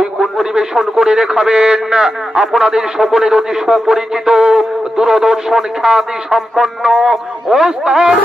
বৈকুণ্ঠ পরিবেশন করে রেখাবেন আপনাদের সকলের অতি সুপরিচিত দূরদর্শন খ্যাতি সম্পন্ন ওস্তাদ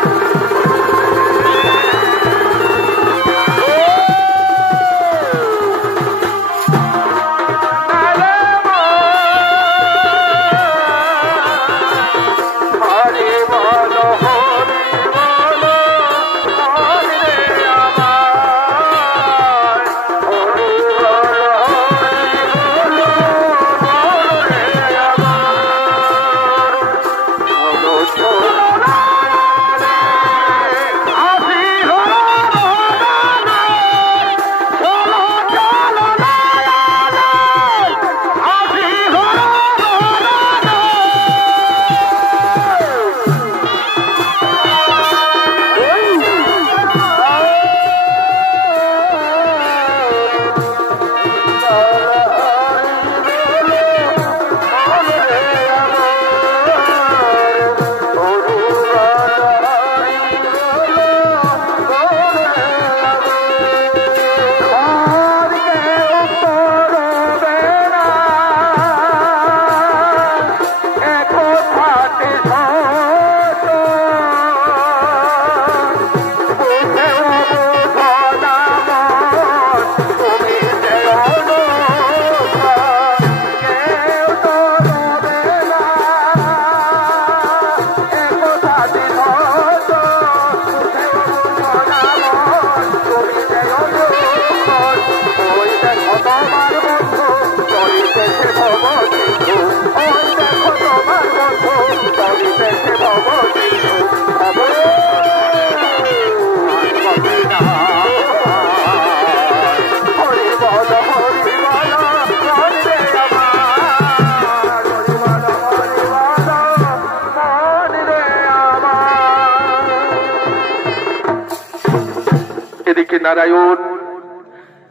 নারায়ণ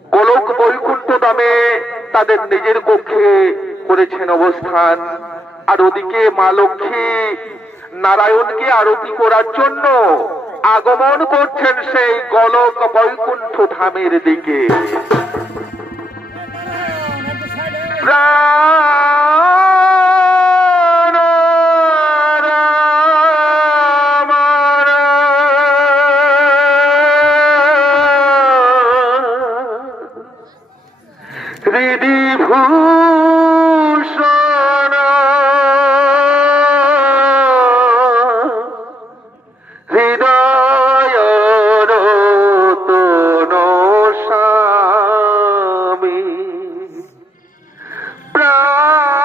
গোলক বৈকুণ্ঠ ধামে তাদের নিজের কক্ষে করেছেন অবস্থান আর ওদিকে মা লক্ষ্মী নারায়ণকে আরতি করার জন্য আগমন করছেন সেই গোলক বৈকুণ্ঠ ধামের দিকে হৃদিভূষণ হৃদয় রতন স্বামী প্রাণ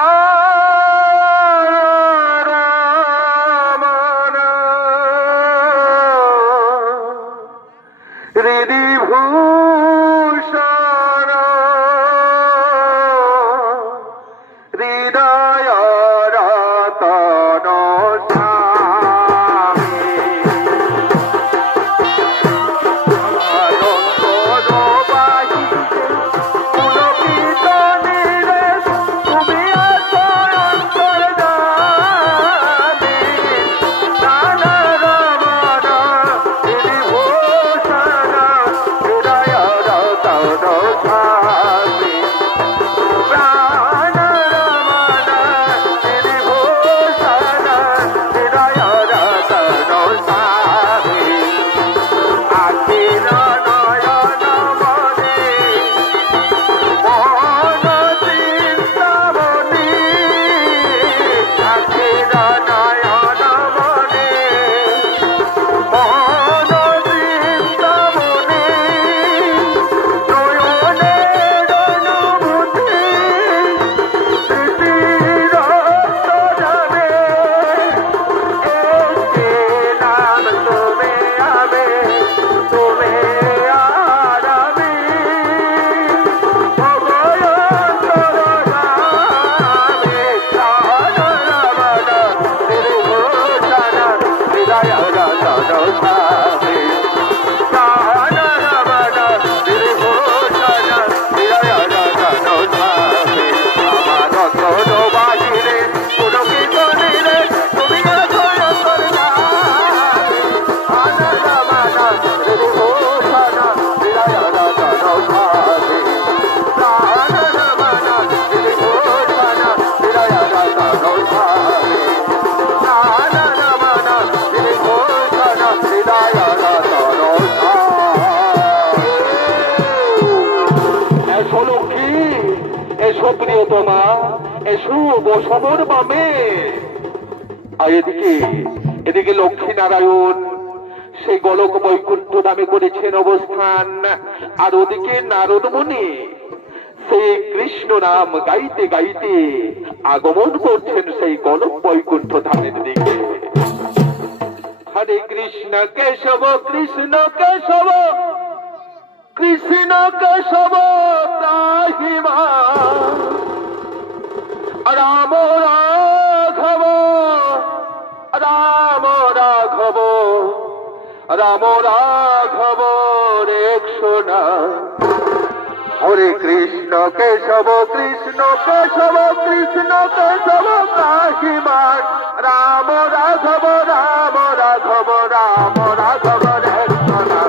বসমর বামে। আর এদিকে লক্ষ্মী নারায়ণ সেই গোলক বৈকুণ্ঠ ধামে করেছেন অবস্থান, আর ওদিকে নারদ মুনি সেই কৃষ্ণ নাম গাইতে গাইতে আগমন করছেন সেই গোলক বৈকুণ্ঠ ধামের দিকে। হরে কৃষ্ণ কেশব কৃষ্ণ কেশব কৃষ্ণ কেশব ত্রাহিমা, রাম রাঘব রাম রাঘব রাম রাঘব রেক্ষণা। হরে কৃষ্ণ কেশব কৃষ্ণ কেশব কৃষ্ণ কেশব ত্রাহিমা, রাম রাঘব রাম রাঘব রাম রাঘব রেক্ষণা।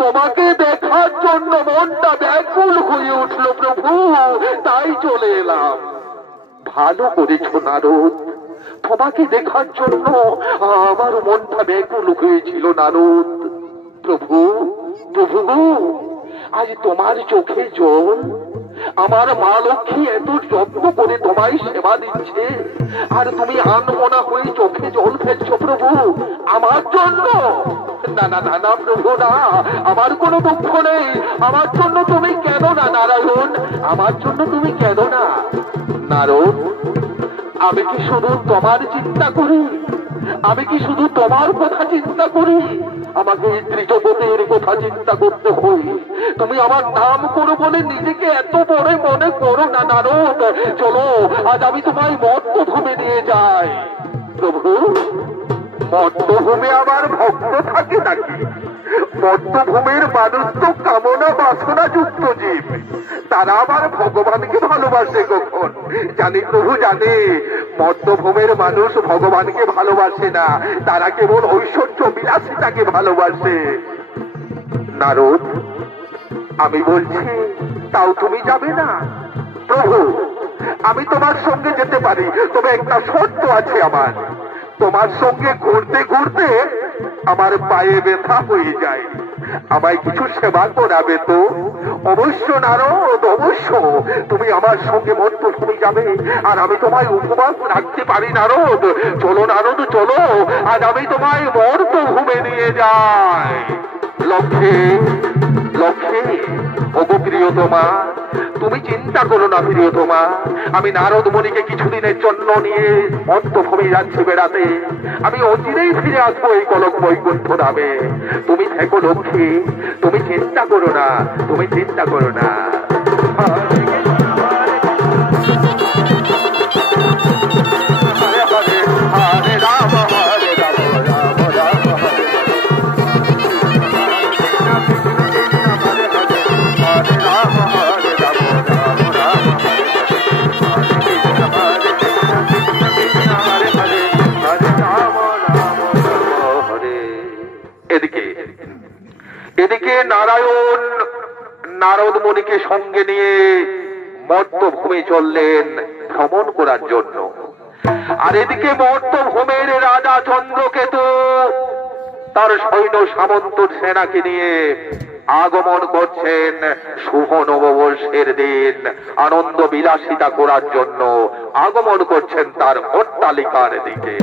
তোমাকে দেখার জন্য মনটা ব্যাকুল হয়ে উঠল প্রভু, তাই চলে এলাম। ভালো করেছো নারদ, তোমাকে দেখার জন্য আমার মনটা ব্যাকুল হয়েছিল নারদ। প্রভু প্রভু, আজ তোমার চোখে জল, আমার মা লক্ষ্মী এত যত্ন করে তোমায় সেবা দিচ্ছে, আর তুমি আনমনা হয়ে চোখে জল ফেলছো প্রভু আমার জন্য। না না না না প্রভু না, আমার কোনো দুঃখ নেই, আমার জন্য তুমি কেন না নারায়ণ, আমার জন্য তুমি কেন না। নারদ, আমি কি শুধু তোমার চিন্তা করি, আমি কি শুধু তোমার কথা চিন্তা করি, আমাকে ত্রিজগতের কথা চিন্তা করতে হই। তুমি আমার নাম করো বলে নিজেকে এত বড় মনে করো না নারদ। চলো আজ আমি তোমায় মর্তভূমে নিয়ে যাই। প্রভু, মর্তভূমে আমার ভক্ত থাকে নাকি? মর্তভূমির মানুষ তো কামনা বাসনা যুক্ত জীব, তারা আবার ভগবানকে ভালোবাসে কখন? জানি প্রভু জানি, মর্তভূমির মানুষ ভগবানকে ভালোবাসে না, তারা কেবল ঐশ্বর্য বিলাসিতাকে ভালোবাসে। নারদ, আমি বলছি তাও তুমি যাবে না? প্রভু, আমি তোমার সঙ্গে যেতে পারি, তবে একটা শর্ত আছে আমার। তোমার সঙ্গে ঘুরতে ঘুরতে আমার পায়ে ব্যথা হয়ে যায়, আমায় কিছু সেবা করাবে তো? অবশ্য নারদ, অবশ্য তুমি আমার সঙ্গে মর্তভূমি যাবে, আর আমি তোমায় উপবাস রাখতে পারি নারদ। চলো নারদ চলো, আজ আমি তোমায় মর্তভূমে নিয়ে যাই। লক্ষ্মী লক্ষ্মী, ওগো প্রিয়তমা, তুমি চিন্তা করো না প্রিয়তমা, আমি নারদ মুনিকে কিছুদিনের জন্য নিয়ে মর্তভূমি যাচ্ছি বেড়াতে, আমি অচিরেই ফিরে আসবো এই গোলক বৈকুণ্ঠ ধামে। তুমি থেকো লক্ষ্মী, তুমি চিন্তা করো না, তুমি চিন্তা করো না। নারায়ণ নারদ মুনিকে সঙ্গে নিয়ে মর্তভূমি চললেন ভ্রমণ করার জন্য। আর এদিকে মর্তভূমির রাজা চন্দ্রকেতু তার সৈন্য সামন্ত সেনাকে নিয়ে আগমন করছেন শুভ নববর্ষের দিন আনন্দ বিলাসিতা করার জন্য আগমন করছেন তার অট্টালিকার দিকে।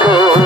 Oh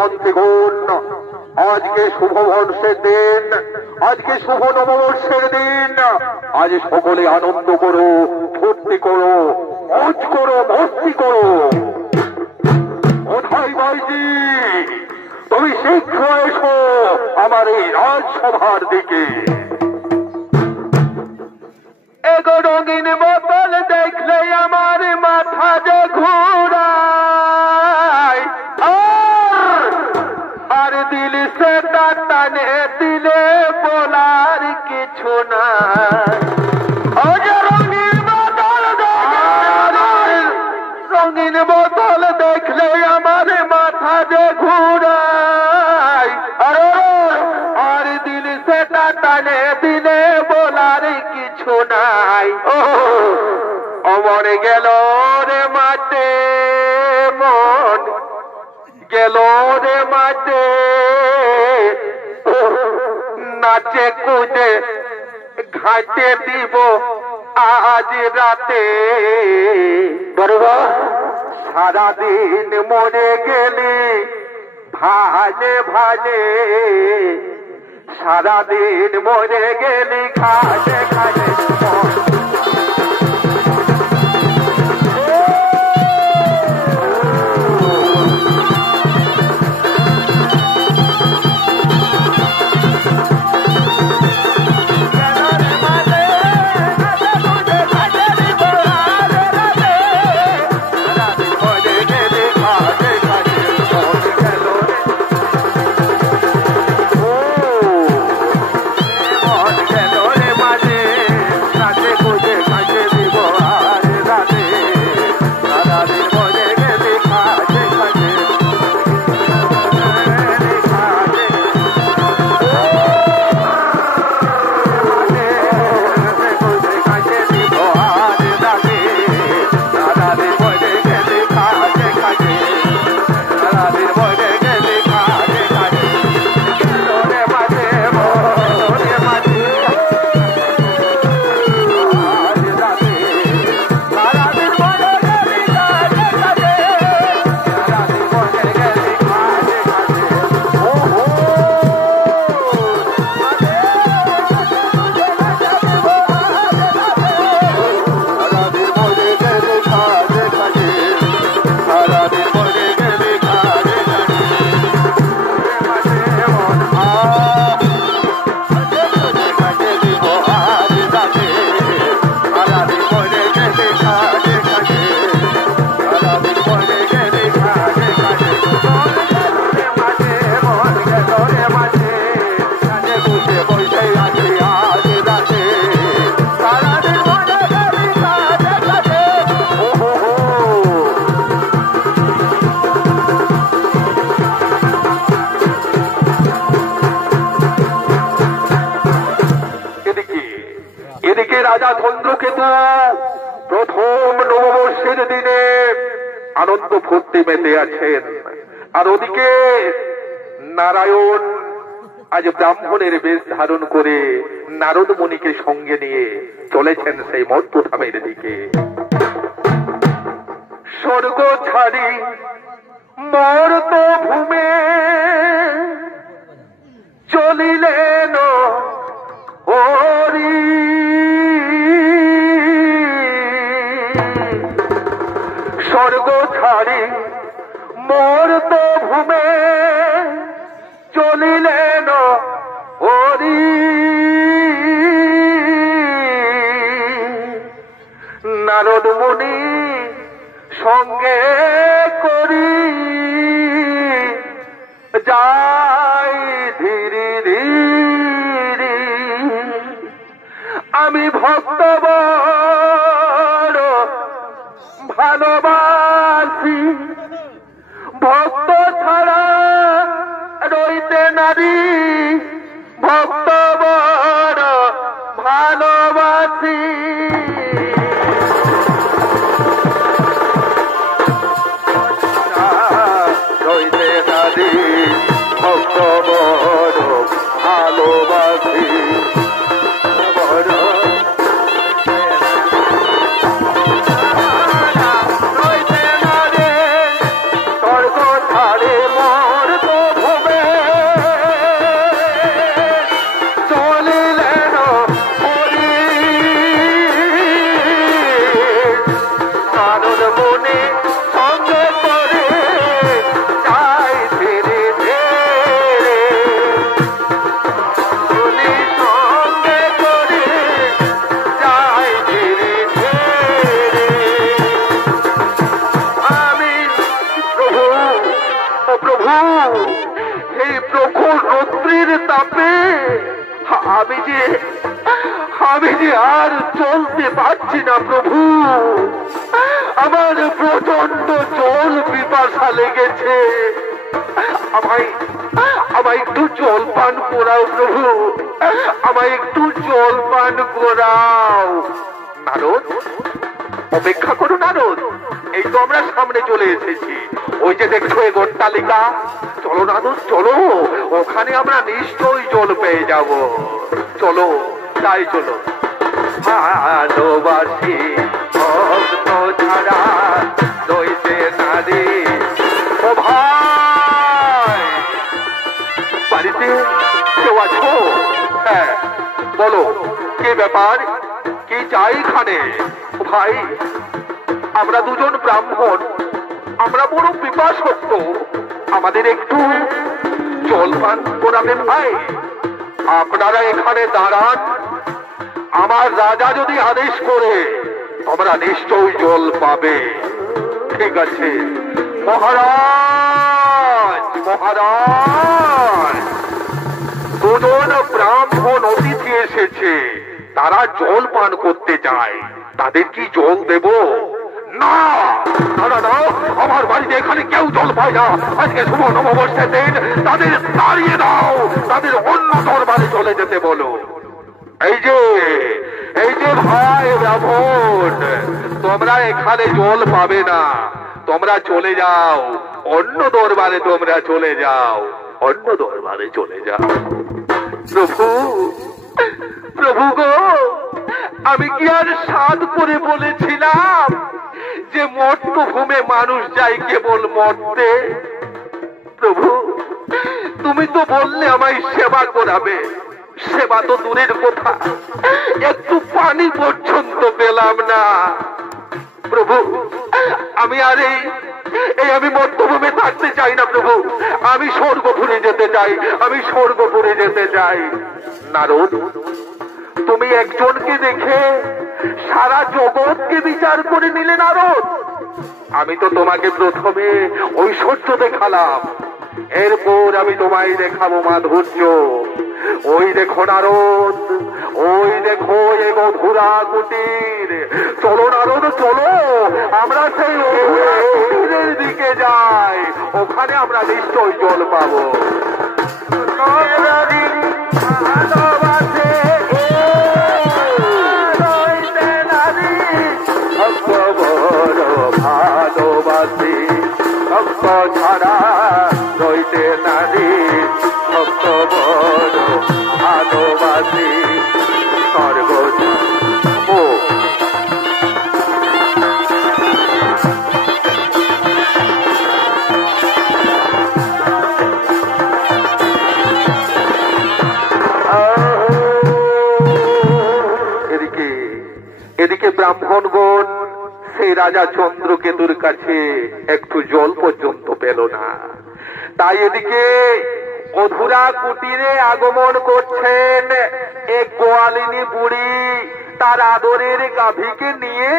শ্রীমন্ত্রীগণ, আজকে শুভ বর্ষের দিন, আজকে শুভ নববর্ষের দিন। আজ সকলে আনন্দ করো, ফুর্তি করো, মজ করো, মস্তি করো। কোথায় ভাইজি, তুমি শীঘ্র এসো আমার এই রাজসভার দিকে। এগো রঙিন বোতল দেখলে আমার মাথা যে ঘোরায়, আর দিল সে টানে দিলে বলার কিছু না। রঙিন বোতল দেখলে আমার মাথা যে ঘোরায়, আর দিল সে টানে দিলে বলার কিছু নাই। ও অমর গেল রে মাঠে, মন গেল রে মাঠে, নাচে কুদে ঘাটে দিব আজ রাতে। সারাদিন মরে গেলি ভালে ভালে, সারাদিন মরে গেলি খালে খালে। রাজা চন্দ্রকেতু প্রথম নববর্ষের দিনে আনন্দ ফুর্তি মেতে আছেন, আর ওদিকে নারায়ণ আজ ব্রাহ্মণের বেশ ধারণ করে নারদ মুনিকে সঙ্গে নিয়ে চলেছেন সেই মর্তধামের দিকে। স্বর্গ ছাড়ি মর্ত ভূমে চলিলেন হরি, স্বর্গ ছাড়ি মর্ত ভূমে চলিলেন হরি। নারদ মুনি সঙ্গে করি যাই ধীরে ধীরে, আমি ভক্ত বড় ভালোবাসি, ভক্ত ছাড়া রইতে নারী, ভক্ত বড় ভালোবাসি। রইতে নারী ভক্ত বড় ভালোবাসি, বড় প্রখর রৌদ্রের তাপে আমি যে আর চলতে পারছি না প্রভু। আমার প্রচন্ড জল পিপাসা লেগেছে। আমায় একটু জল পান করাও প্রভু, আমায় একটু জল পান করাও। নারদ, অপেক্ষা করো নারদ, এই তো আমরা সামনে চলে এসেছি। ওই যে দেখছো এই অট্টালিকা, চলো নারদ চলো, ওখানে আমরা নিশ্চয়ই জল পেয়ে যাব। চলো, তাই চলো। ভালোবাসি ভক্ত ছাড়া নইতে নারী। ও ভাই, বাড়িতে কেউ আছো? হ্যাঁ বলো, কি ব্যাপার, কি চাই এখানে? ভাই, আমরা দুজন ব্রাহ্মণ, আমরা বড় পিপাসক্ত, আমাদের একটু জল পান করাবেন ভাই। আপনারা এখানে দাঁড়ান, আমার রাজা যদি আদেশ করে তোমরা নিশ্চয়ই জল পাবে। ঠিক আছে মহারাজ। মহারাজ, দুজন ব্রাহ্মণ অতিথি এসেছে, তারা জল পান করতে চায়, তাদের কি জল দেব? না না না, আমার বাড়িতে এখানে কেউ জল পায় না। আজকে শুভ নববর্ষের দিন, তাদের তাড়িয়ে দাও, তাদের অন্য দরবারে চলে যেতে বলো। এই যে ভাই ব্রাহ্মণ, তোমরা এখানে জল পাবে না, তোমরা চলে যাও অন্য দরবারে, তোমরা চলে যাও অন্য দরবারে চলে যাও। প্রভু, প্রভু গো, আমি কি আর সাধ করে বলেছিলাম যে মর্তভূমে মানুষ যায় কেবল মরতে? প্রভু, তুমি তো বললে আমায় সেবা করাবে, সেবা তো দূরের কথা, একটু পানি পর্যন্ত পেলাম না। প্রভু, আমি আর আমি মর্তভূমে থাকতে চাই না প্রভু, আমি স্বর্গপুরে যেতে চাই, আমি স্বর্গপুরে যেতে চাই। নারদ, তুমি একজনকে দেখে সারা জগৎকে বিচার করে নিলে নারদ। আমি তো তোমাকে প্রথমে ঐশ্বর্য দেখালাম, এরপর আমি তোমায় দেখাবো মাধুর্য। ওই দেখো নারদ, ওই দেখো এ মধুরা কুটির। চলো নারদ চলো, আমরা সেই মধুরা কুটিরের দিকে যাই, ওখানে আমরা নিশ্চয়ই জল পাবো। ভালোবাসি ভক্ত ছাড়া রইতে নারী, ভক্ত বড় ভালোবাসি স্বর্গ। এদিকে ব্রাহ্মণগণ সেই রাজা চন্দ্রকেতুর কাছে একটু জল পর্যন্ত পেল না, তাই এদিকে মধুরা কুটিরে আগমন করছেন এক গোয়ালিনী বুড়ি, তার আদরের গাভীকে নিয়ে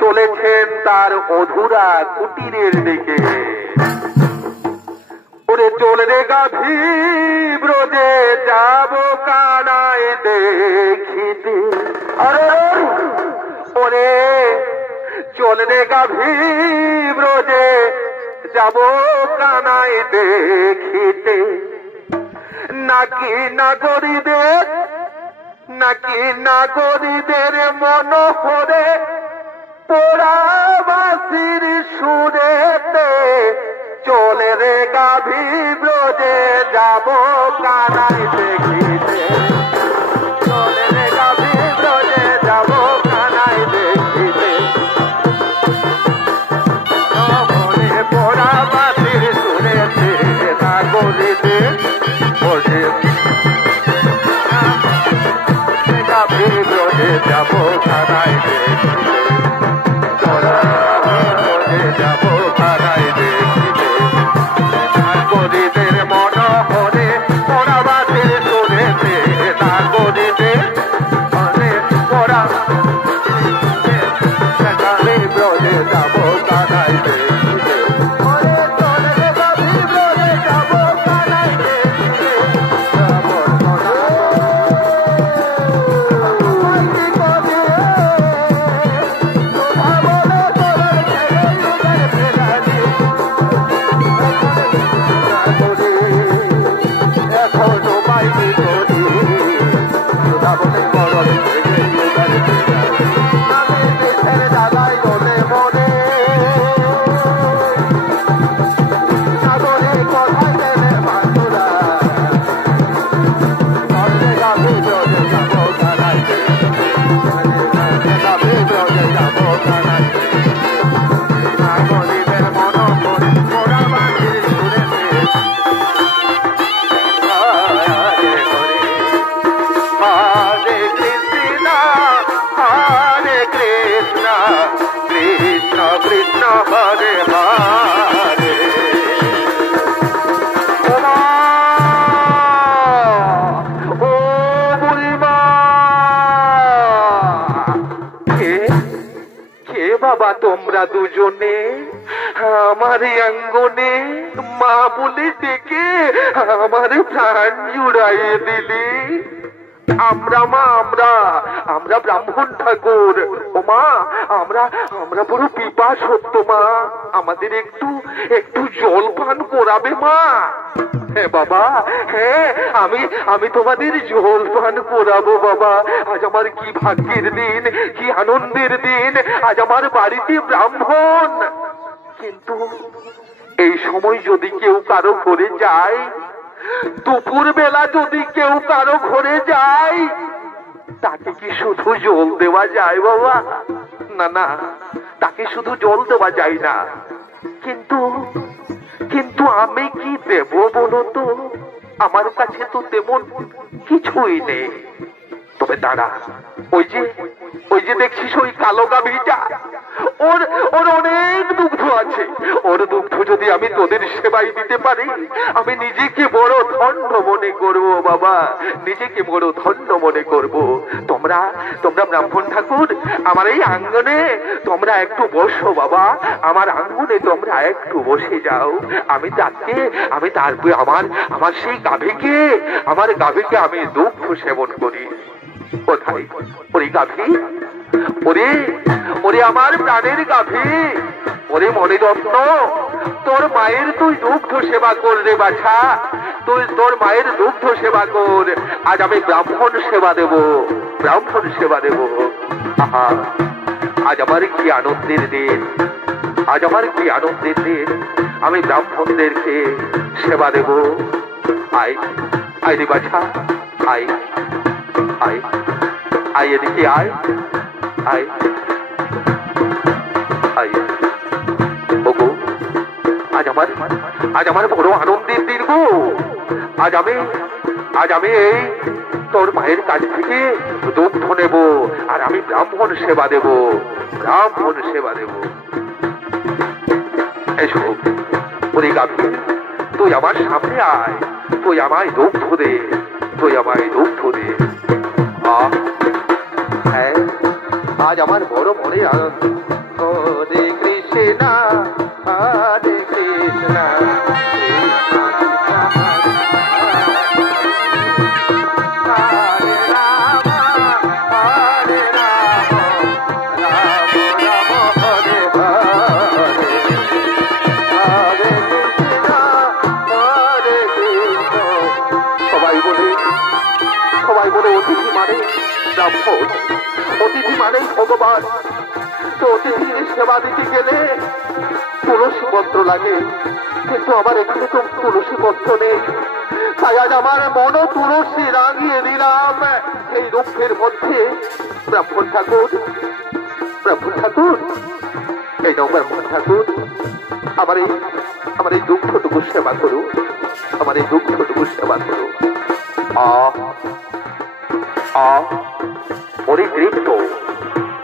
চলেছেন তার মধুরা কুটিরের দিকে। ওরে চল রে গাভী ব্রজে যাব কানায় দেখিতে। আরে ওরে চল রে গাভী ব্রজে যাব কানায় দেখিতে। নাকি নাগরীদের মনোহরে পোড়াবাসির সুরেতে। চলে রে গাভী ব্রজে যাব কানায় দেখিতে। চলে রে গাভী ব্রজে যাব কানায় দেখিতে। পোড়াবাসির সুরেতে নাগরীদের বসে গাভী ব্রজে যাব কানায় দেখিতে। যাব কানায় দেখিতে। নাগরীদের মনোহরে পোড়াবাসির সুরেতে। নাগরীদের মনে পোড়া গাভী ব্রজে যাব কানায় দেখিতে। চলে রে গাভী ব্রজে যাব কানায় দেখিতে। কৃষ্ণ কৃষ্ণ কৃষ্ণ হরে হরে। ও বুড়িমা, কে বাবা তোমরা দুজনে আমার আঙ্গনে মা বলে ডেকে আমার প্রাণ জুড়াইয়ে দিলি? আমরা মা, আমরা ব্রাহ্মণ ঠাকুর। ও মা, আমরা বড় পিপাস হতো মা, আমাদের একটু জল পান করাবে মা? হ্যাঁ বাবা, হ্যাঁ, আমি তোমাদের জল পান করাবো বাবা। আজ আমার কি ভাগ্যের দিন, কি আনন্দের দিন, আজ আমার বাড়িতে ব্রাহ্মণ। কিন্তু এই সময় যদি কেউ কারো ঘরে যায়, দুপুর বেলা যদি কেউ কারো ঘরে যায়, তাকে কি শুধু জল দেওয়া যায় বাবা? না না, তাকে শুধু জল দেওয়া যায় না। কিন্তু আমি কি দেব বলো তো? আমার কাছে তো তেমন কিছুই নেই। তবে দাঁড়া, ওই যে দেখছিস ওই কালো গাভীটা, ওর অনেক দুগ্ধ আছে। ওর দুগ্ধ যদি আমি তোদের সেবায় দিতে পারি, আমি নিজেকে বড় ধন্য মনে করব বাবা, নিজেকে বড় ধন্য মনে করব। তোমরা ব্রাহ্মণ ঠাকুর, আমার এই আঙ্গনে তোমরা একটু বসো বাবা, আমার আঙ্গনে তোমরা একটু বসে যাও। আমি তারপরে আমার সেই গাভীকে আমি দুগ্ধ সেবন করি। কোথায় ওরে গাভী? ওরে আমার প্রাণের গাভী, ওরে মণিরত্ন, তোর মায়ের তুই দুগ্ধ সেবা কর রে বাছা, তুই তোর মায়ের দুগ্ধ সেবা কর। আজ আমি ব্রাহ্মণ সেবা দেব। আহা, আজ আমার কি আনন্দের দিন, আমি ব্রাহ্মণদেরকে সেবা দেব। আয় রে বাছা, আয় এদিকে আয়। ওগো, আজ আমার বড় আনন্দের দিন গো। আজ আমি এই তোর মায়ের কাছ থেকে দুগ্ধ নেব, আর আমি ব্রাহ্মণ সেবা দেব। এসো ওরে গাভী, তুই আমার সামনে আয়, তুই আমায় দুগ্ধ দে। হ্যাঁ, আজ আমার বড় মনে আনন্দ। হরে কৃষ্ণ হরে কৃষ্ণ অতিথি মানেই ভগবান। তো অতিথির সেবা দিতে গেলে তুলসী পত্র লাগে, কিন্তু আমার এখানে তো তুলসী পত্র নেই। তাই আজ আমার মন তুলসী রাঙিয়ে দিলাম এই দুঃখের মধ্যে। ব্রাহ্মণ ঠাকুর, এই নাও ব্রাহ্মণ ঠাকুর, আমার এই দুঃখটুকু সেবা করুন,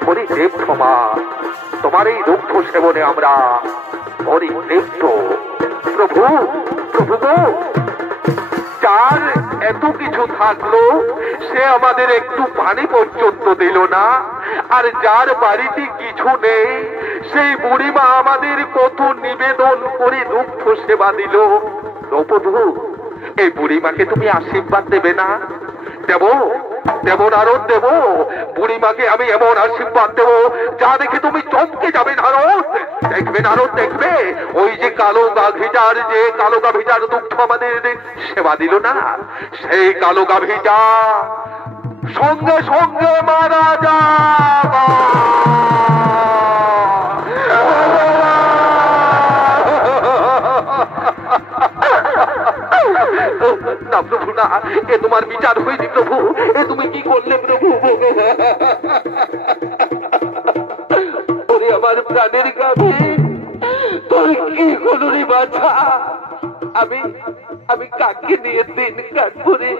পরিতৃপ্ত মা, তোমার এই দুগ্ধ সেবনে আমরা পরিতৃপ্ত। প্রভু গো, যার এত কিছু থাকলো সে আমাদের একটু পানি পর্যন্ত দিল না, আর যার বাড়িতে কিছু নেই সেই বুড়িমা আমাদের কত নিবেদন করে দুগ্ধ সেবা দিল। দ্রৌপদী, এই বুড়িমাকে তুমি আশীর্বাদ দেবে না? দেব নারদ, দেব। বুড়িমাকে আমি এমন আশীর্বাদ দেব যা দেখে তুমি চমকে যাবে নারদ। দেখবে ওই যে কালো গাভীটার দুগ্ধ আমাদের সেবা দিল না, সেই কালো গাভীটা সঙ্গে সঙ্গে মারা যাবে। না প্রভু না, এ তোমার বিচার হয়নি প্রভু, এ তুমি কি করলে প্রভু? ওরে আমার প্রাণের গাভী, তোর কি হলো রে বাছা? আমি কাকে নিয়ে দিন কাটবো রে?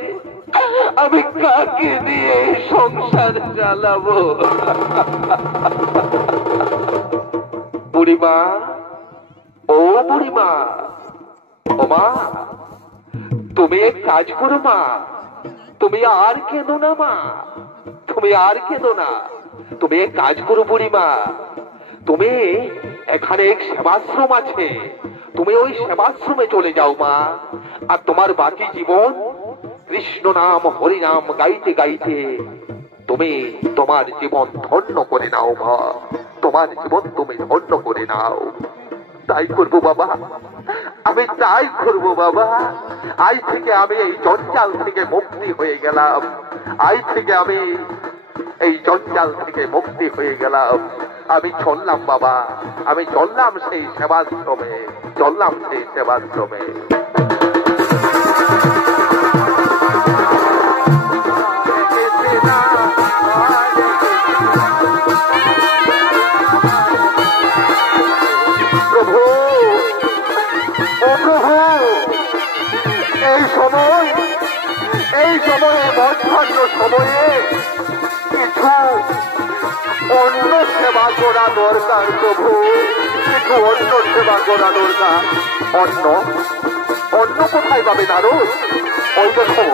আমি কাকে নিয়ে সংসার চালাবো? বুড়িমা, ও বুড়িমা, ও মা, তুমি এক কাজ করো মা, তুমি আর কেঁদো না মা, তুমি আর কেঁদো না। তুমি এক কাজ করো বুড়িমা, তুমি এখানে এক সেবাশ্রম আছে, তুমি ওই সেবাশ্রমে চলে যাও মা। আর তোমার বাকি জীবন কৃষ্ণ নাম হরি নাম গাইতে গাইতে তুমি তোমার জীবন ধন্য করে নাও মা, তোমার জীবন তুমি ধন্য করে নাও। তাই করবো বাবা, আমি তাই করবো বাবা। আজ থেকে আমি এই জঞ্জাল থেকে মুক্তি হয়ে গেলাম, আজ থেকে আমি এই জঞ্জাল থেকে মুক্তি হয়ে গেলাম। আমি চললাম বাবা, আমি চললাম সেই সেবাশ্রমে, চললাম সেই সেবাশ্রমে। প্রভু, ও প্রভু, এই সময়, এই সময়ে মধ্যাহ্ন সময়ে কিছু অন্য সেবা করা দরকার প্রভু, কিছু অন্য সেবা করা দরকার। অন্য, অন্য কোথায় পাবে নারদ? ওই দেখো,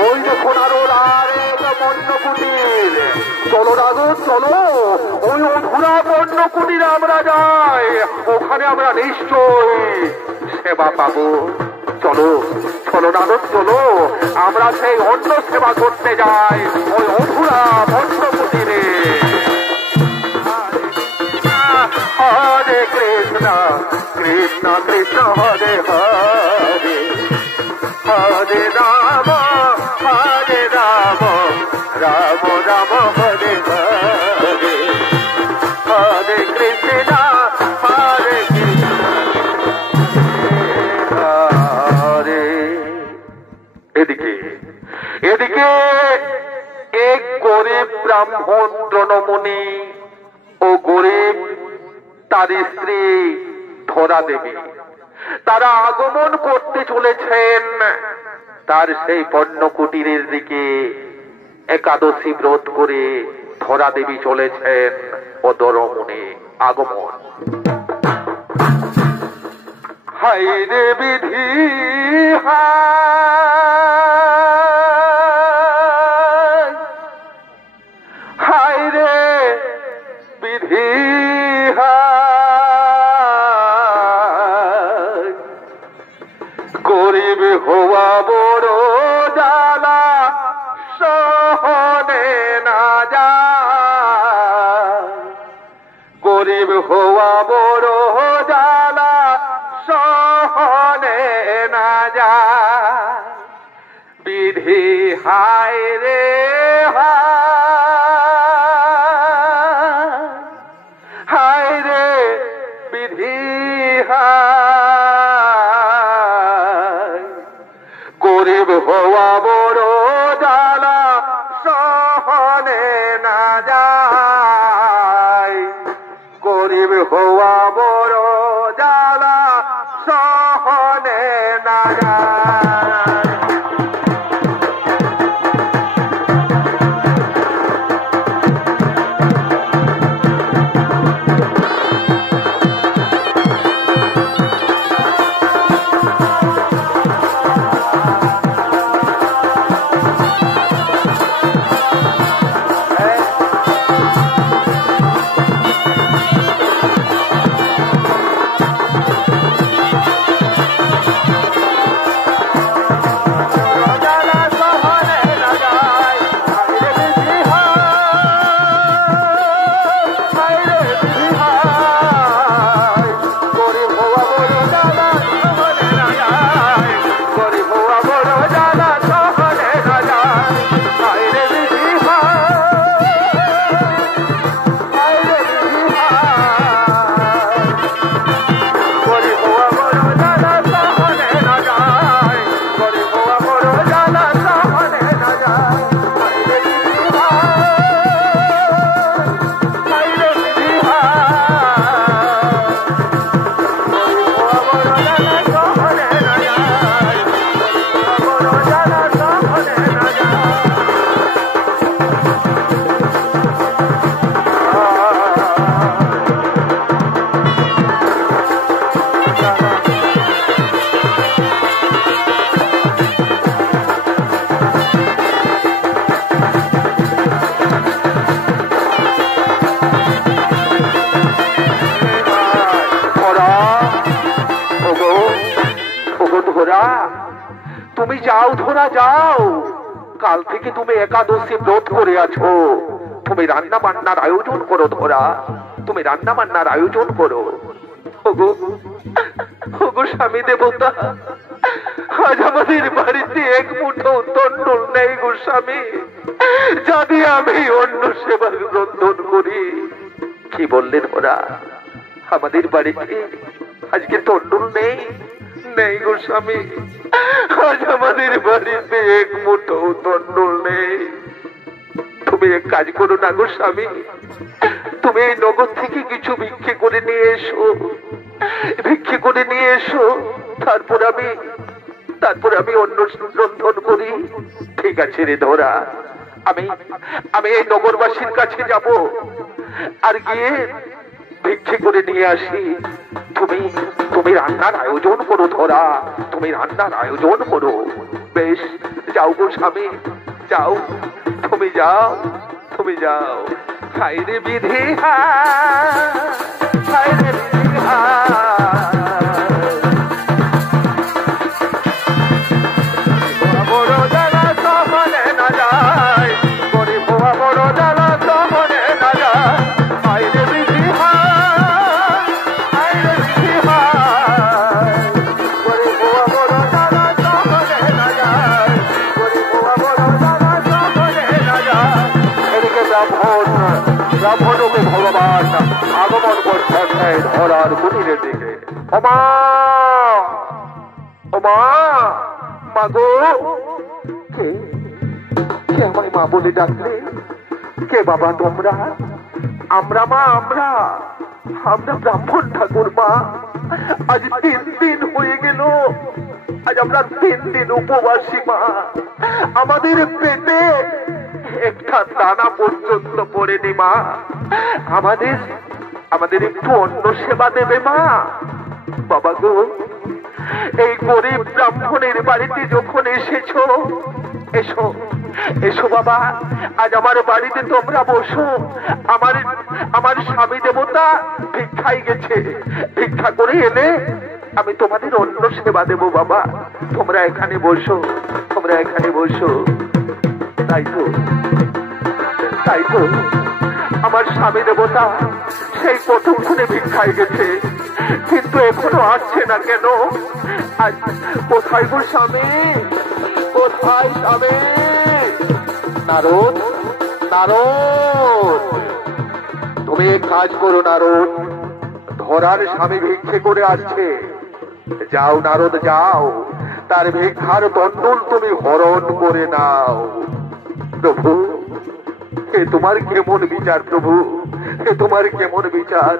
ওই দেখো নারদ, আর এক অন্য কুটির। চলো নারদ চলো, ওই অধুরা অন্য কুটিরে আমরা যাই, ওখানে আমরা নিশ্চয় সেবা পাবো। চলো চলো নারদ চলো, আমরা সেই অন্য সেবা করতে যাই ওই অধুরা অন্য কুটিরে। হরে কৃষ্ণ কৃষ্ণ কৃষ্ণ হরে হরে, হরে রাম হরে রাম, রাম রাম হরে হরে, হরে কৃষ্ণ হরে কৃষ্ণ হরে। এদিকে এদিকে এক গরিব ব্রাহ্মণ দ্রোণমুনি ও গরিব তার স্ত্রী ধরা দেবী, তারা আগমন করতে চলেছেন তার সেই পণ্য কুটিরের দিকে। একাদশী ব্রত করে ধরা দেবী চলেছেন ও দ্রোণমুনি আগমন। হায় রে বিধি হায় রে বিধি, গরিব হওয়া বড় জ্বালা সহনে না যায়, গরিব হওয়া বড় জ্বালা সহনে না যায়। বিধি হায় রে হায় রে বিধি গরিব হওয়া বড় জ্বালা সহনে না যায়, গরিব হওয়া বড় জ্বালা সহনে না যায়। তুমি যাও ধরা যাও, কাল থেকে তুমি একাদশী ব্রত করে আছো, তুমি রান্না বান্নার আয়োজন করো ধরা, তুমি রান্না বান্নার আয়োজন করো। ওগো ওগো স্বামী দেবতা, আজ আমাদের বাড়িতে এক মুঠো তন্ডুল নেই গো স্বামী, যদি আমি অন্য সেবা রন্ধন করি। কি বললেন ওরা? আমাদের বাড়িতে আজকে তন্ডুল নেই? নেই গো স্বামী, আজ আমাদের বাড়িতে এক মুঠো তন্ডুল নেই। তুমি এক কাজ করো না গো স্বামী, তুমি এই নগর থেকে কিছু ভিক্ষে করে নিয়ে এসো, ভিক্ষে করে নিয়ে এসো, তারপর আমি অন্য রন্ধন করি। ঠিক আছে রে ধরা, আমি এই নগরবাসীর কাছে যাব, আর গিয়ে ভিক্ষে করে নিয়ে আসি। তুমি রান্নার আয়োজন করো ধরা, তুমি রান্নার আয়োজন করো। বেশ, যাও গো স্বামী, যাও, তুমি যাও, তুমি যাও। হায় রে বিধি, হায় রে বিধি, বড় জ্বালা সহনে না যায়, গরিব বড় জ্বালা সহনে না যায়। হায় রে বিধি, হায় রে বিধি, গরিব বড় জ্বালা সহনে না যায়, গরিব বড় জ্বালা সহনে না যায়। এদিকে ব্রাহ্মণকে ভগবান আগমন করছেন ধরার কুটিরের দিকে। ওমা ওমা, মা গো, কে আমায় মা বলে ডাকলে? কে বাবা তোমরা? আমরা মা, আমরা ব্রাহ্মণ ঠাকুর মা। আজ 3 দিন হয়ে গেল, আজ আমরা 3 দিন উপবাসী মা। আমাদের পেটে একটা দানা পর্যন্ত পড়েনি মা। আমাদের একটু অন্য সেবা দেবে মা। বাবা গো, এই গরিব ব্রাহ্মণের বাড়িতে যখন এসেছো, এসো এসো বাবা, আজ আমার বাড়িতে তোমরা বসো। আমার স্বামী দেবতা ভিক্ষায় গেছে, ভিক্ষা করে এলে আমি তোমাদের অন্য সেবা দেব বাবা। তোমরা এখানে বসো, তোমরা এখানে বসো। তাই তো আমার স্বামী দেবতা সেই কতক্ষণে ভিক্ষায় গেছে, কিন্তু এখনো আসছে না কেন? আজ কোথায় গো স্বামী, কোথায় স্বামী? নারদ, নারদ, তুমি এক কাজ করো নারদ, ধরার স্বামী ভিক্ষে করে আসছে, যাও নারদ যাও, তার ভিক্ষার দণ্ডল তুমি হরণ করে নাও। প্রভু, এ তোমার কেমন বিচার প্রভু, এ তোমার কেমন বিচার?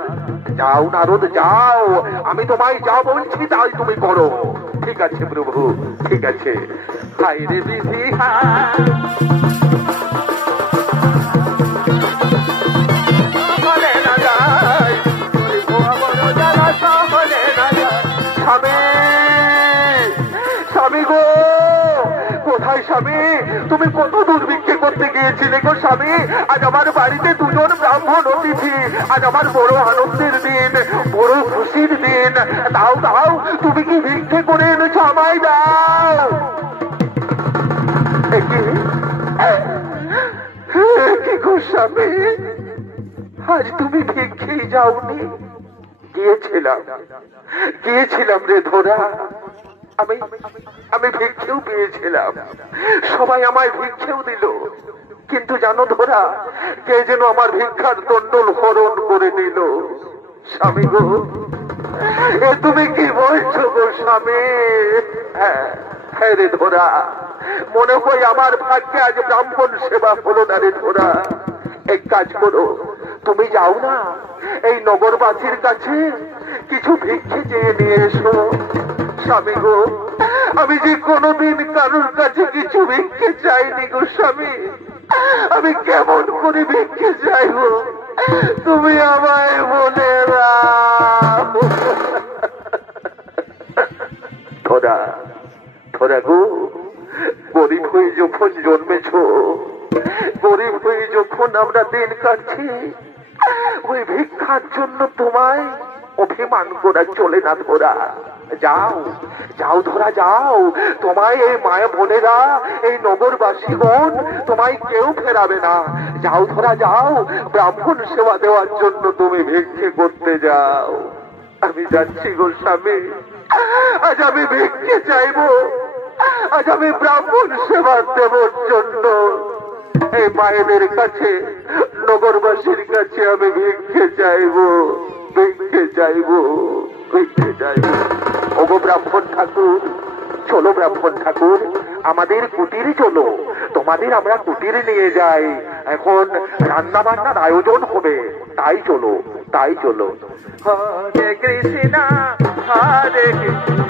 যাও নারদ যাও, আমি তোমায় যা বলছি তাই তুমি করো। ঠিক আছে প্রভু, ঠিক আছে। হায় রে বিধি, স্বামী গো, কোথায় স্বামী? তুমি কত দূর ভিক্ষে করতে গিয়েছিলে গো স্বামী? আজ আমার বাড়িতে 2 জন ব্রাহ্মণ অতিথি, আজ আমার বড় আনন্দের দিন, বড় খুশির দিন। দাও দাও, তুমি কি ভিক্ষে করে এনেছো? আমায় দাও। কি গো স্বামী, আজ তুমি ভিক্ষেই যাওনি? গিয়েছিলাম রে ধরা, আমি ভিক্ষেও পেয়েছিলাম, সবাই আমায় ভিক্ষেও দিল, কিন্তু জানো ধরা, কে যেন আমার ভিক্ষার দণ্ডল হরণ করে নিল। স্বামী গো, এ তুমি কি বলছো গো স্বামী? হ্যাঁ রে ধরা, মনে হয় আমার ভাগ্যে আজ ব্রাহ্মণ সেবা হলো না রে ধরা। এক কাজ করো, তুমি যাও না, এই নগরবাসীর কাছে কিছু ভিক্ষে চেয়ে নিয়ে এসো। স্বামী গো, আমি যে কোনোদিন কারোর কাছে কিছু ভিক্ষে চাইনি গো স্বামী, আমি কেমন করে ভিক্ষে চাইব, তুমি আমায় বলে দাও। ধরা গো, গরিব হয়ে যখন জন্মেছ, গরিব হয়ে যখন আমরা দিন কাটছি, ওই ভিক্ষার জন্য তোমায় অভিমান করা চলে না ধরা। যাও যাও ধরা যাও, তোমায় এই মায়া বোনেরা, এই নগরবাসীগণ তোমায় কেউ ফেরাবে না। যাও ধরা যাও, ব্রাহ্মণ সেবা দেওয়ার জন্য তুমি ভিক্ষে করতে যাও। আমি যাচ্ছি গো স্বামী, আজ আমি ভিক্ষে চাইবো, আজ আমি ব্রাহ্মণ সেবা দেবার জন্য এই মায়েদের কাছে, নগরবাসীর কাছে আমি ভিক্ষে চাইবো, ভিক্ষে চাইবো, ভিক্ষে চাইবো। ওগো ব্রাহ্মণ ঠাকুর, চলো ব্রাহ্মণ ঠাকুর, আমাদের কুটিরে চলো, তোমাদের আমরা কুটিরে নিয়ে যাই। এখন রান্না বান্নার আয়োজন হবে, তাই চলো, তাই চলো। হরে কৃষ্ণ হরে কৃষ্ণ।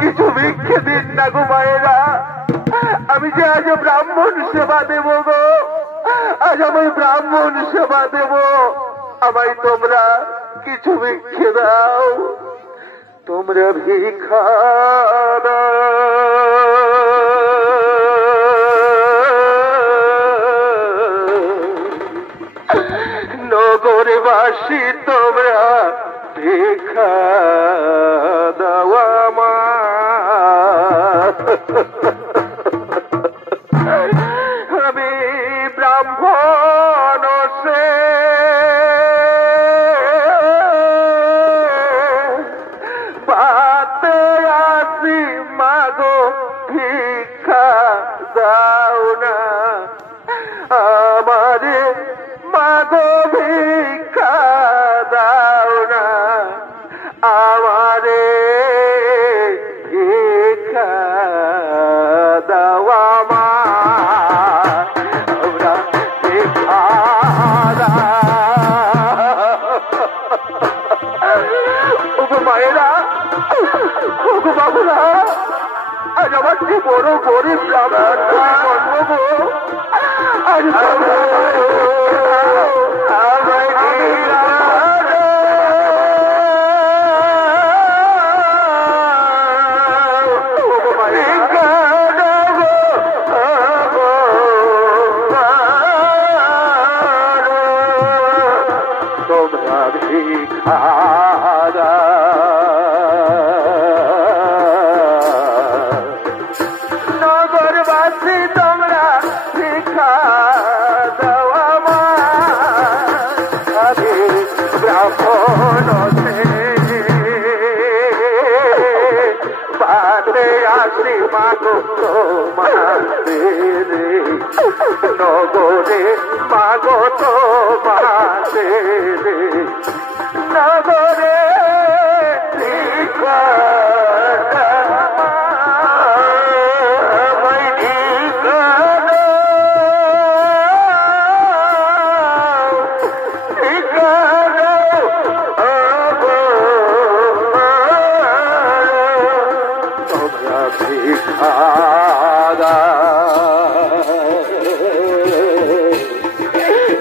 কিছু ভিক্ষে দিন না গো মায়েরা, আমি যে আজ ব্রাহ্মণ সেবা দেব গো, আজ আমি ব্রাহ্মণ সেবা দেব, আমায় তোমরা কিছু ভিক্ষে দাও, তোমরা ভিক্ষা নগরবাসী তোমরা ভিক্ষা দেওয়া মা। আমি ব্রাহ্মণ সে বাতে আসি মাগো ভিক্ষা দাও না, আমারে মাগো ভিক্ষা দাও না, আমারে ভিক্ষা দেওয়া মা, আমরা ভিক্ষা ওগো মায়েরা, ওগো বাবুরা, আজ আমার যে বড় গরিব ব্রাহ্মণ জন্ম গো, আজ তোমরা ভিক্ষা নগরবাসী তোমরা ভিক্ষা দেওয়া মা, ব্রাহ্মণ বাদে আসি মাগো তোমাদের নগরে, মাগো তোমাদের নগরে ভিক্ষা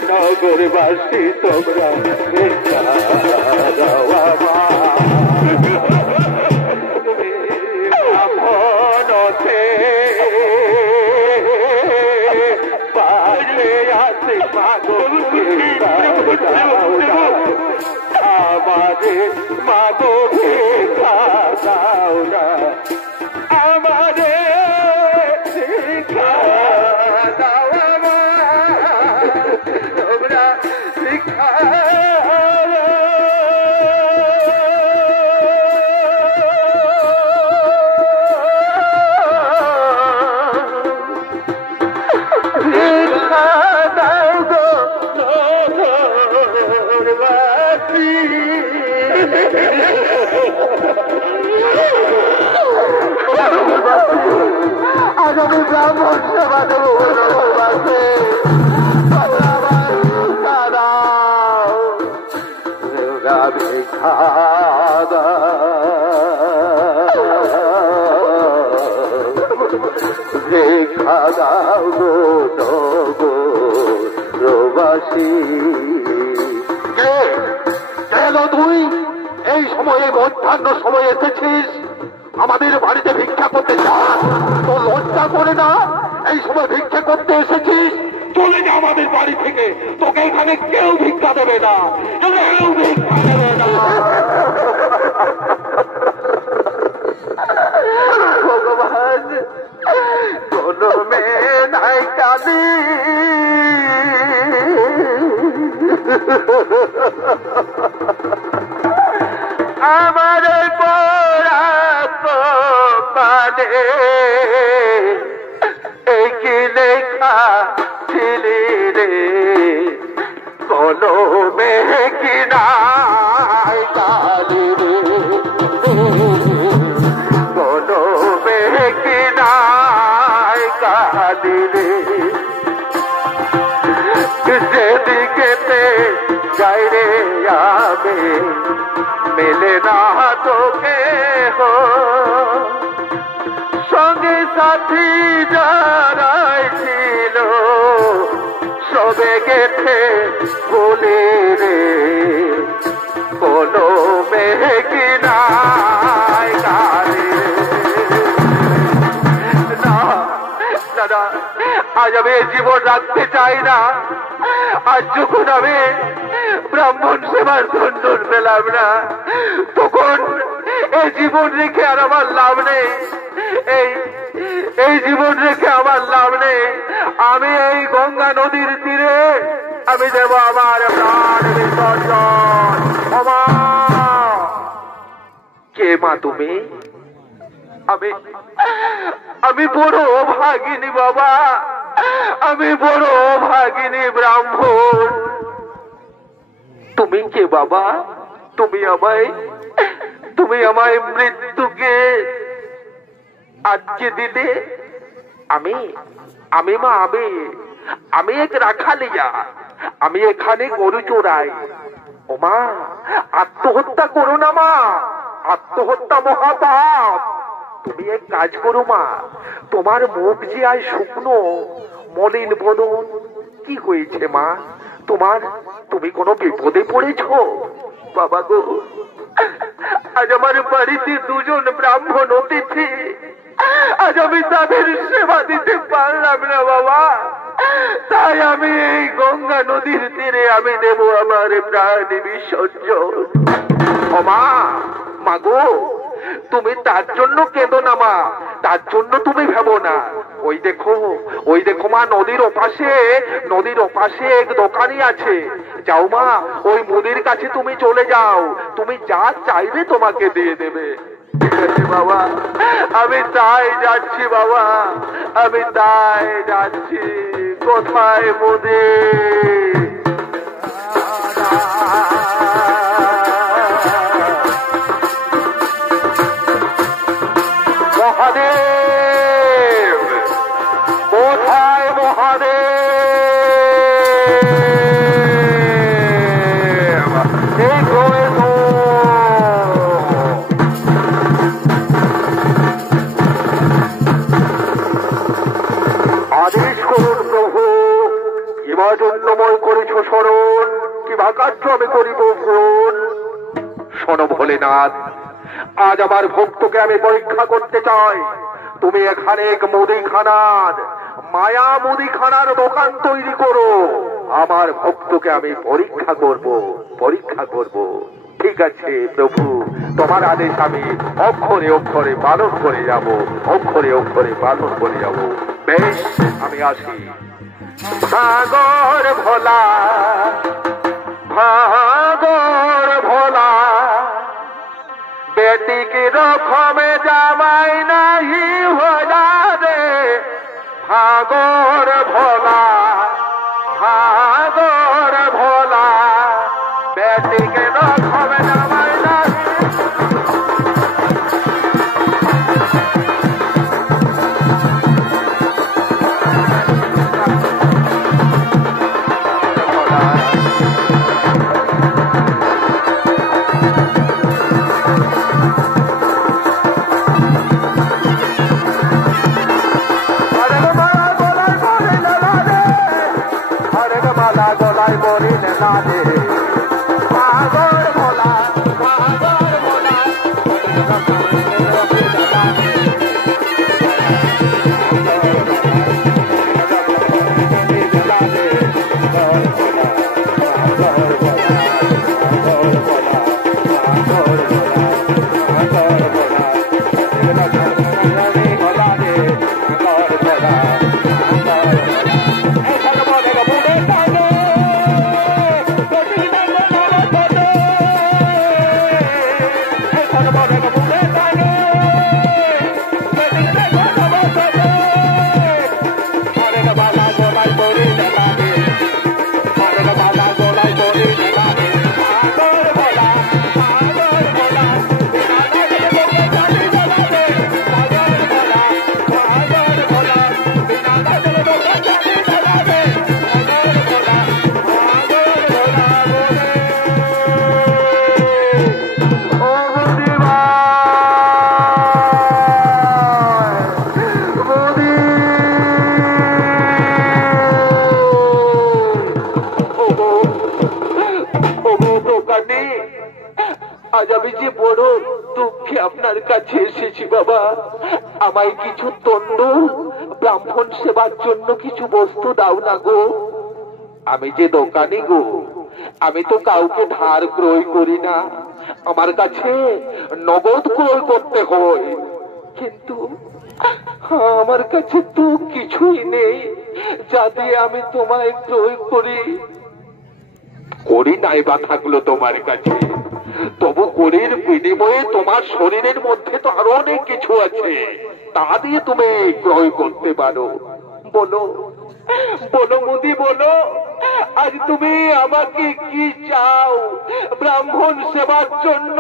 নগরবাসী তোমরা ভিক্ষা দেওয়া মা, ব্রাহ্মণ সে বাড়ে আসি মাগো ভিক্ষা দাও না, আমাদের মাগো ভিক্ষা দাও না, আমাদের ভিক্ষা দেওয়া মা, তোমরা ভিক্ষা দাও গো নগরবাসী। আজ আমি ব্রাহ্মণ সেবা দেবো নগরবাসী, ভিক্ষা ভিক্ষা দাও গো নগরবাসী। সময়ে মধ্যাহ্ন সময় এসেছিস, আমাদের বাড়িতে ভিক্ষা করতে চাস? তোর লজ্জা করে না? এই সময় ভিক্ষা করতে এসেছিস? চলে যা আমাদের বাড়ি থেকে, তোকে এখানে কেউ ভিক্ষা দেবে না, কেউ ভিক্ষা দেবে না। ভগবান, কোন মেয়ে নাই কালি, আমার পড়া কপালে কি লেখা ছিলি রে, কোন মেয়ে কি নাই কালি রে, কোন মেয়ে কি নাই কালি রে, যেদিকেতে যাই রে আমি মেলে না তোকে হো, সঙ্গে সাথী যারাই ছিল সবে গেছে বলে রে, কোন মেয়ে কি নাই কালি না। দাদা, আজ আমি জীবন রাখতে চাই না। আজ যখন আমি ব্রাহ্মণ সেবার ধন্যন পেলাম না, তখন এই জীবন রেখে আর আমার লাভ নেই, এই জীবন রেখে আমার লাভ নেই। আমি এই গঙ্গা নদীর তীরে আমি দেব আমার প্রাণ বিসর্জন। মা, কে মা তুমি? আমি বড় ভাগিনী বাবা, আমি বড় ভাগিনী ব্রাহ্মণ। তুমি কে বাবা? তুমি আমায় মৃত্যুকে আজকে দিলে? আমি এক রাখালিয়া, আমি এখানে গরু চোরাই। ও মা, আত্মহত্যা করো না মা, আত্মহত্যা মহাপাপ। তুমি এক কাজ করো মা, তোমার মুখ যে আজ শুকনো মলিন বদন, কি হয়েছে মা তোমার? তুমি কোনো বিপদে পড়েছ? বাবা গো, আজ আমার বাড়িতে দুজন ব্রাহ্মণ অতিথি, আজ আমি তাদের সেবা দিতে পারলাম না বাবা, তাই আমি এই গঙ্গা নদীর তীরে আমি দেব আমার প্রাণ বিসর্জন। ও মা, মাগো, তুমি তার জন্য কেঁদো না মা, তার জন্য তুমি ভেবো না। ওই দেখো মা, নদীর ওপাশে এক দোকানি আছে, যাও মা, ওই মুদির কাছে তুমি চলে যাও, তুমি যা চাইবে তোমাকে দিয়ে দেবে। ঠিক আছে বাবা, আমি তাই যাচ্ছি বাবা, আমি তাই যাচ্ছি। কোথায় মুদির? মহাদেব কোথায়? মহাদেব আদেশ করুন প্রভু, কিবা জন্যময় করেছ স্মরণ, কিবা কার্য আমি করিব পূরণ। শোনো ভোলেনাথ, আজ আমার ভক্তকে আমি পরীক্ষা করতে চাই। তুমি এখানে এক মায়া মুদিখানার দোকান তৈরি করো, আমার ভক্তকে আমি পরীক্ষা করব। ঠিক আছে প্রভু, তোমার আদেশ আমি অক্ষরে অক্ষরে পালন করে যাব, বেশ, আমি আসি। ভাগর ভোলা बेटी की रोखो में जामाई नहीं हो जा रे, भागोर भोला बेटी के रोखो में जामाई नहीं। আজ আমি যে বড় দুঃখে আপনার কাছে এসেছি বাবা, আমায় কিছু দণ্ড ব্রাহ্মণ সেবার জন্য কিছু বস্তু দাও না গো। আমি যে দোকানি গো, আমি তো কাউকে ধার ক্রয় করি না, আমার কাছে নগদ ক্রয় করতে হয়, কিন্তু আমার কাছে তো কিছুই নেই যা দিয়ে আমি তোমায় ক্রয় করি। করি নাই বা থাকলো তোমার কাছে, তবু করির বিনিময়ে তোমার শরীরের মধ্যে তো আরো অনেক কিছু আছে, তা দিয়ে তুমি ক্রয় করতে পারো। বলো বলো মুদি বলো, আজ তুমি আমাকে কি চাও? ব্রাহ্মণ সেবার জন্য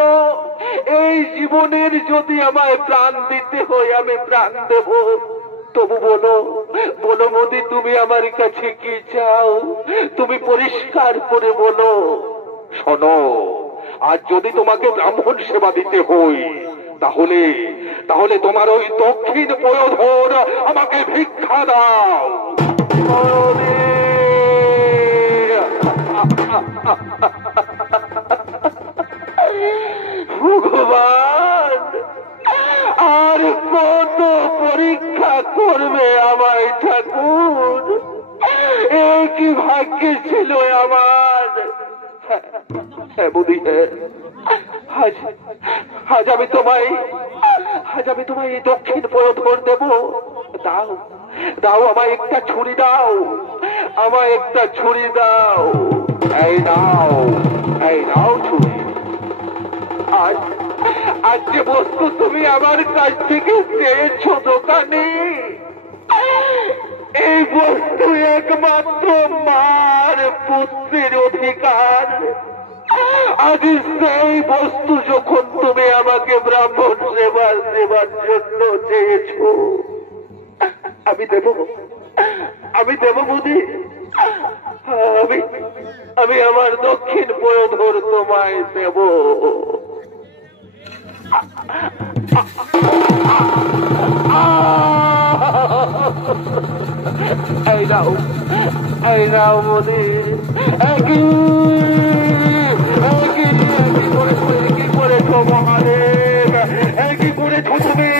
এই জীবনের যদি আমায় প্রাণ দিতে হয় আমি প্রাণ দেব, তবু বলো বলো মুদি তুমি আমার কাছে কি চাও? তুমি পরিষ্কার করে বলো। শোনো, আজ যদি তোমাকে ব্রাহ্মণ সেবা দিতে হয় তাহলে তাহলে তোমার ওই দক্ষিণ পয়োধর আমাকে ভিক্ষা দাও। ভগবান, আর কত পরীক্ষা করবে আমায় ঠাকুর? কি ভাগ্যে ছিল আমার। হ্যাঁ বুদ্ধি, আজ আমি তোমায় এই দক্ষিণ পয়োধর দেব। দাও দাও, আমায় একটা ছুরি দাও, আমায় একটা ছুরি দাও। এই নাও ছুরি। আজ যে বস্তু তুমি আমার কাছ থেকে চেয়েছো দোকানে, এই বস্তু একমাত্র মার পুত্রের অধিকার। আজ সেই বস্তু যখন তুমি আমাকে ব্রাহ্মণ সেবার জন্য চেয়েছো, আমি দেব বুদ্ধি। আমি আমার দক্ষিণ পয়োধর তোমায় দেব। এই নাও মোদি, কি করেছো মহাদেব, কি করেছো তুমি?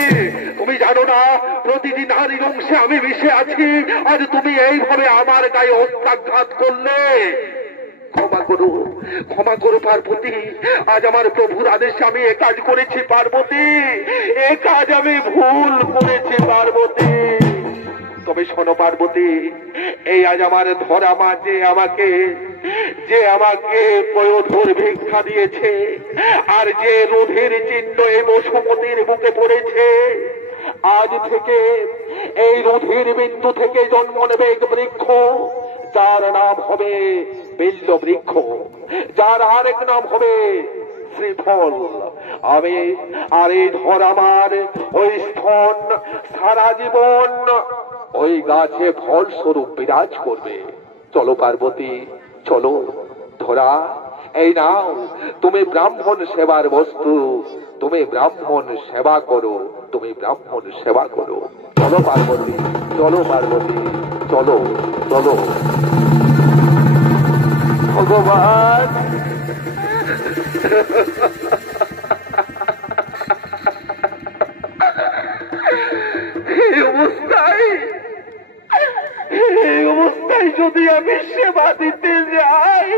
তুমি জানো না প্রতিটি নারীর অংশে আমি মিশে আছি, আজ তুমি এইভাবে আমার গায়ে অত্যাঘাত করলে। ক্ষমা করো পার্বতী, আজ আমার প্রভুর আদেশে আমি এ কাজ করেছি পার্বতী, এ কাজ আমি ভুল করেছি পার্বতী। তবে শোনো পার্বতী, এই আজ আমার ধরা মা যে আমাকে পয়োধর ভিক্ষা দিয়েছে, আর যে রোধের চিহ্ন এই বসুমতির বুকে পড়েছে, আজ থেকে এই রোধের বিন্দু থেকে জন্ম নেবে এক বৃক্ষ, যার নাম হবে বিল্ল বৃক্ষ, যার আরেক নাম হবে শ্রীফল। আমি আর এই ধর আমার ওই স্থন সারা জীবন ওই গাছে ফল স্বরূপ বিরাজ করবে। চলো পার্বতী, চলো। ধরা, এই নাও তুমি ব্রাহ্মণ সেবার বস্তু, তুমি ব্রাহ্মণ সেবা করো, তুমি ব্রাহ্মণ সেবা করো। চলো পার্বতী, চলো পার্বতী, চলো চলো। ভগবান, এই অবস্থায় যদি আমি সেবা দিতে যাই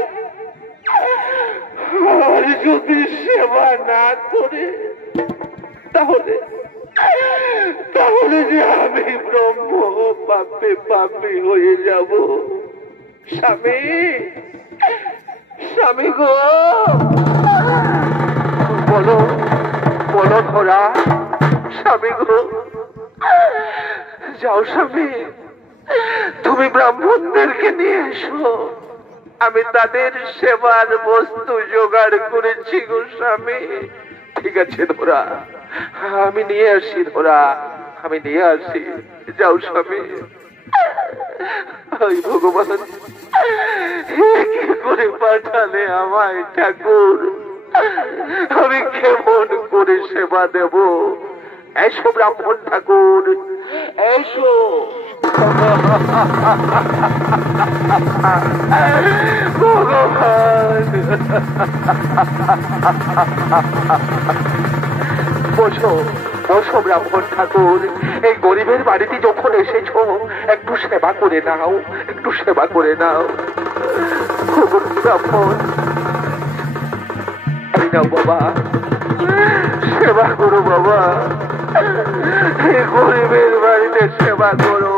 আর যদি সেবা না করে তাহলে তাহলে যে আমি ব্রহ্ম পাপে পাপী হয়ে যাব। স্বামী, স্বামী গো, বলো বলো ধরা, স্বামী গো, যাও স্বামী, তুমি ব্রাহ্মণদেরকে নিয়ে এসো, আমি তাদের সেবার বস্তু জোগাড় করেছি গো স্বামী। ঠিক আছে ধরা, আমি নিয়ে আসি ধরা, আমি নিয়ে আসি, যাও স্বামী। ভগবান, কি করে পাঠালে আমায় ঠাকুর, আমি কেমন করে সেবা দেব? এসো ব্রাহ্মণ ঠাকুর, এসো। ভগবান, বসো বসো ব্রাহ্মণ ঠাকুর, এই গরিবের বাড়িতে যখন এসেছো একটু সেবা করে নাও, একটু সেবা করে নাও। ব্রাহ্মণ, এই নাও বাবা, সেবা করো বাবা, এই গরিবের বাড়িতে সেবা করো,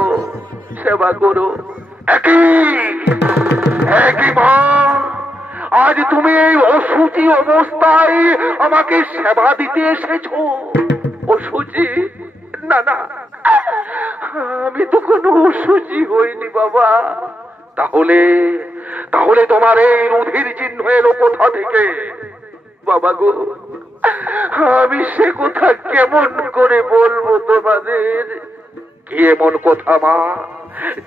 সেবা করো। একই মা, আজ তুমি এই অসুচি অবস্থায় আমাকে সেবা দিতে এসেছো? অসুচি? না না, আমি তো কোনো অসুচি হইনি বাবা। তাহলে তাহলে তোমার এই রুধির চিহ্ন এলো কোথা থেকে? বাবা গো, আমি সে কথা কেমন করে বলবো তোমাদের? কি এমন কথা মা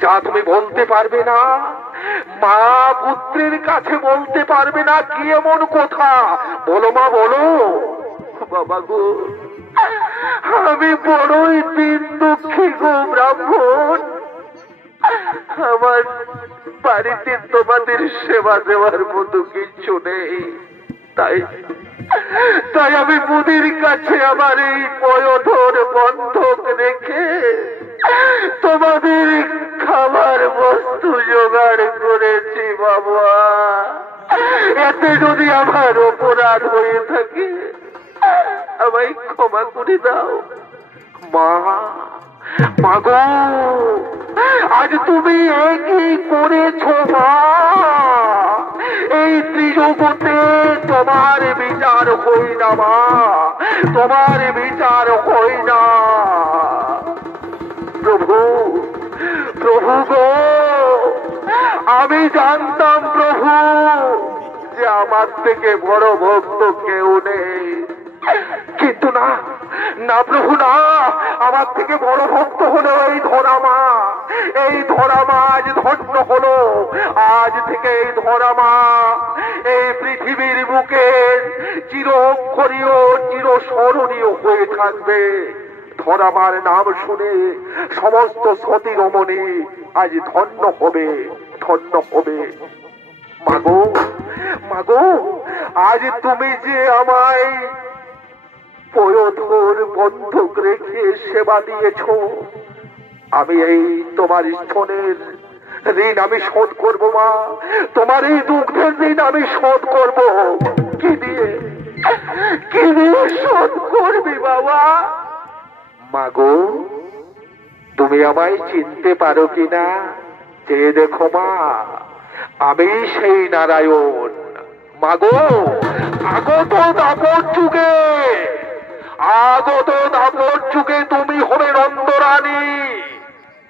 যা তুমি বলতে পারবে না? মা পুত্রের কাছে বলতে পারবে না? কি এমন কথা বলো মা, বলো। বাবা গো, আমি বড়ই দিন দুঃখী গো ব্রাহ্মণ, আমার বাড়িতে তোমাদের সেবা দেওয়ার মতো কিছু নেই, তাই তাই আমি মুদির কাছে আমার এই পয়োধর বন্ধক রেখে তোমাদের খাবার বস্তু জোগাড় করেছি বাবা। এতে যদি আমার অপরাধ হয়ে থাকে আমায় ক্ষমা করে দাও মা। মাগো, আজ তুমি একই করেছো মা, এই ত্রিজগতে তোমার বিচার হই না মা, তোমার বিচার হই না। প্রভু, প্রভু গো, আমি জানতাম প্রভু যে আমার থেকে বড় ভক্ত কেউ নেই, কিন্তু না না প্রভু না, আমার থেকে বড় ভক্ত হলো এই ধরামা। এই ধরামা আজ ধন্য হলো, আজ থেকে এই ধরামা এই পৃথিবীর বুকে চির অক্ষরীয় চির স্মরণীয় হয়ে থাকবে। ধরামার নাম শুনে সমস্ত সতী রমণী আজ ধন্য হবে, ধন্য হবে। মাগো, মাগো, আজ তুমি যে আমায় পয়োধর বন্ধক রেখে সেবা দিয়েছ, আমি এই তোমার স্তনের ঋণ আমি শোধ করব মা, তোমার এই দুগ্ধের ঋণ আমি শোধ করব। কি দিয়ে, কি দিয়ে শোধ করবি বাবা? মাগো, তুমি আমায় চিনতে পারো কিনা? যে দেখো মা, আমি সেই নারায়ণ। মাগো, আগত দাপর যুগে, আগত দাপর যুগে তুমি হবে নন্দরানী,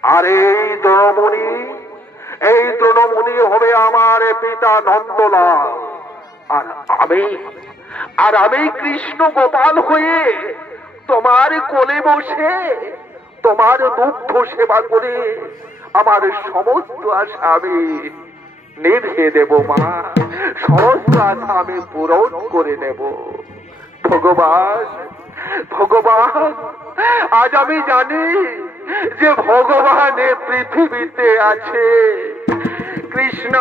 আর এই দ্রোণমণি, এই দ্রোণমণি হবে আমার পিতা নন্দলাল, আর আমি কৃষ্ণ গোপাল হয়ে তোমার কোলে বসে তোমার দুগ্ধ সেবা করে আমার সমস্ত আশা আমি নিভিয়ে দেব মা, সমস্ত আশা আমি পূরণ করে নেব। ভগবান, ভগবান, আজ আমি জানি যে ভগবান এ পৃথিবীতে আছে। কৃষ্ণ,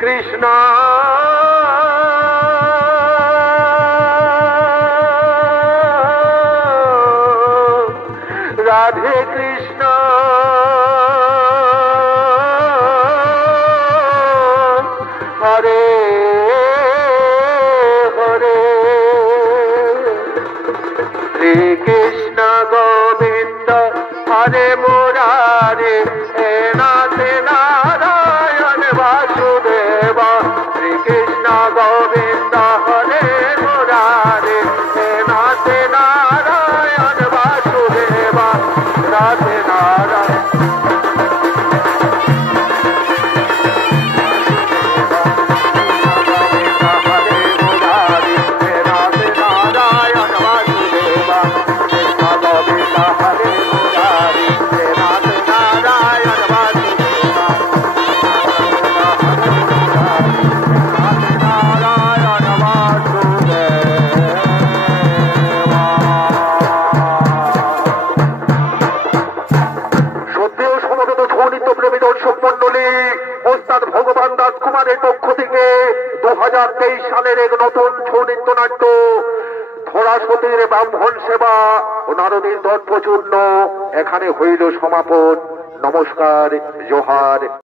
কৃষ্ণ, রাধে কৃষ্ণ হরে হরে শ্রী কৃষ্ণ গোবিন্দ হরে মুরারে হে নাথ নারায়ণ বাসুদেব শ্রী কৃষ্ণ গোবিন্দ হরে মুরারে হে নাথ নারায়ণ বাসুদেব রাধে নারায়ণ ভগবান রাজকুমারের পক্ষ থেকে 2023 সালের এক নতুন ছৌ নৃত্যনাট্য ধরাসতীর ব্রাহ্মণ সেবা ও নারদীর দর্পচূর্ণ এখানে হইল সমাপন। নমস্কার, জোহার।